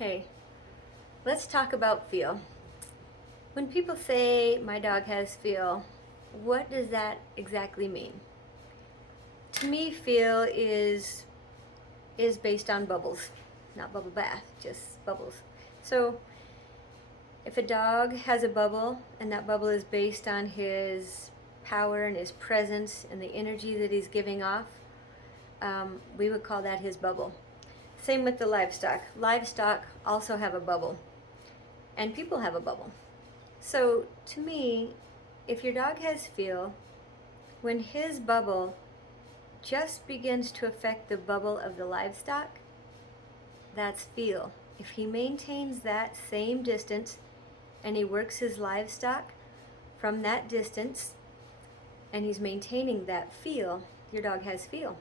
Okay, let's talk about feel. When people say my dog has feel, what does that exactly mean? To me, feel is based on bubbles, not bubble bath, just bubbles. So, if a dog has a bubble and that bubble is based on his power and his presence and the energy that he's giving off, we would call that his bubble. Same with the livestock. Livestock also have a bubble, and people have a bubble. So to me, if your dog has feel, when his bubble just begins to affect the bubble of the livestock, that's feel. If he maintains that same distance and he works his livestock from that distance and he's maintaining that feel, your dog has feel.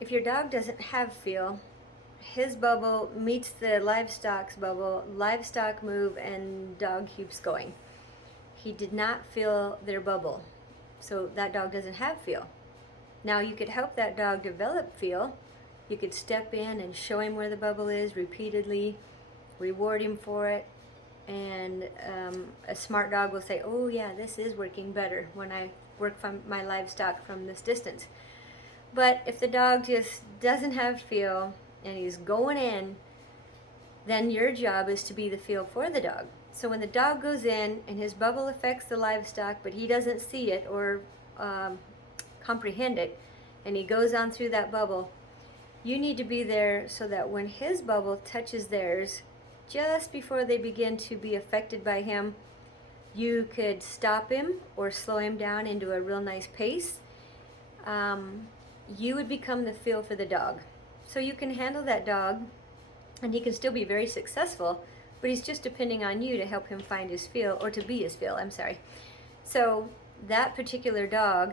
If your dog doesn't have feel, his bubble meets the livestock's bubble, livestock move, and dog keeps going. He did not feel their bubble, so that dog doesn't have feel. Now you could help that dog develop feel. You could step in and show him where the bubble is repeatedly, reward him for it, and a smart dog will say, oh yeah, this is working better when I work from my livestock from this distance. But if the dog just doesn't have feel and he's going in, then your job is to be the feel for the dog. So when the dog goes in and his bubble affects the livestock, but he doesn't see it or comprehend it, and he goes on through that bubble, you need to be there so that when his bubble touches theirs, just before they begin to be affected by him, you could stop him or slow him down into a real nice pace. You would become the feel for the dog. So you can handle that dog and he can still be very successful, but he's just depending on you to help him find his feel, or to be his feel, I'm sorry. So that particular dog,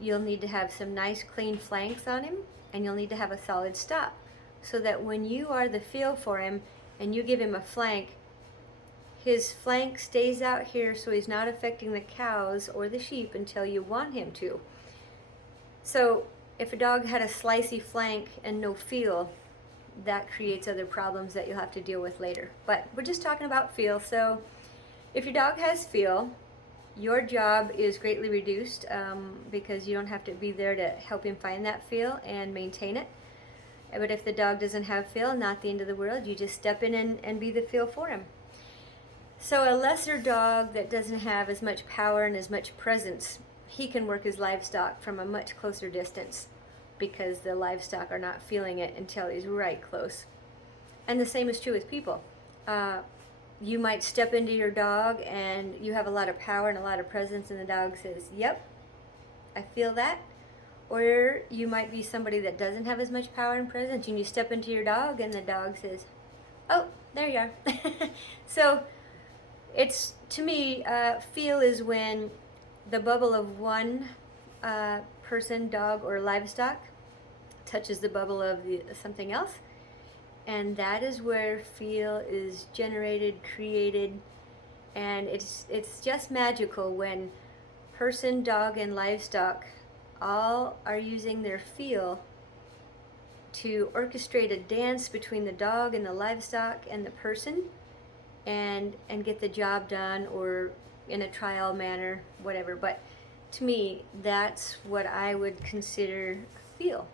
you'll need to have some nice clean flanks on him, and you'll need to have a solid stop, so that when you are the feel for him and you give him a flank, his flank stays out here so he's not affecting the cows or the sheep until you want him to. So if a dog had a slicey flank and no feel, that creates other problems that you'll have to deal with later. But we're just talking about feel. So if your dog has feel, your job is greatly reduced because you don't have to be there to help him find that feel and maintain it. But if the dog doesn't have feel, not the end of the world. You just step in and be the feel for him. So a lesser dog that doesn't have as much power and as much presence, he can work his livestock from a much closer distance because the livestock are not feeling it until he's right close. And the same is true with people. You might step into your dog and you have a lot of power and a lot of presence, and the dog says, yep, I feel that. Or you might be somebody that doesn't have as much power and presence, and you step into your dog and the dog says, oh, there you are. So it's, to me, feel is when the bubble of one person, dog, or livestock touches the bubble of something else, and that is where feel is generated, created, and it's just magical when person, dog, and livestock all are using their feel to orchestrate a dance between the dog and the livestock and the person, and get the job done, or in a trial manner, whatever. But to me, that's what I would consider feel.